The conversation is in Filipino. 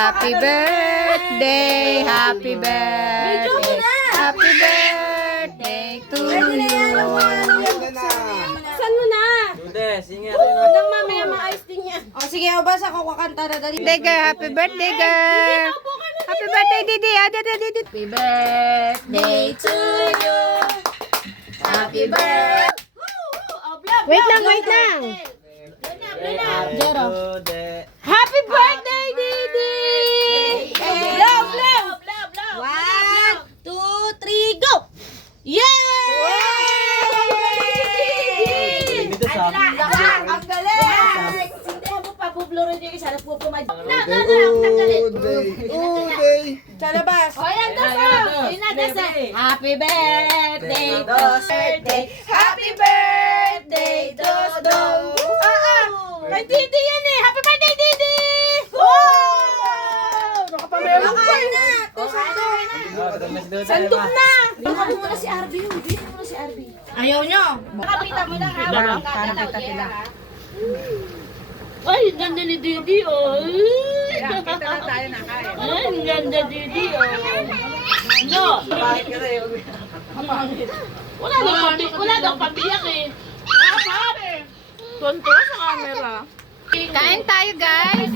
Happy birthday, happy birthday, happy birthday to you. Saan mo na? Hanggang mamaya maayos din yan. O sige, o basa ko kakanta na dali. Birthday girl, happy birthday girl. Happy birthday, Didi. Didi. Happy birthday to you. Happy birthday. Wait lang. Jero. Happy birthday, Didi. Blow, blow. 1, 2, 3, go! Yay! Ang galing! Sindihan mo pa, bublo rin yung isa. Nagpupumad. Sa labas. O, yan, dasal. Yun na, dasal. Happy birthday, birthday. Happy birthday, Dodo. Kay Didi yan eh. Happy birthday, Didi! Nakapameron pa na. Sandok na! Baka mo muna si Arby yun. Bigyan mo muna si Arby. Ayaw nyo. Kapita mo lang ha. Ay, ganda ni Didi oh. Kita na tayo na kaya. Ay, ganda Didi oh. No. Wala daw pabiyak eh. Pare. Tonto sa camera. Kain tayo, guys.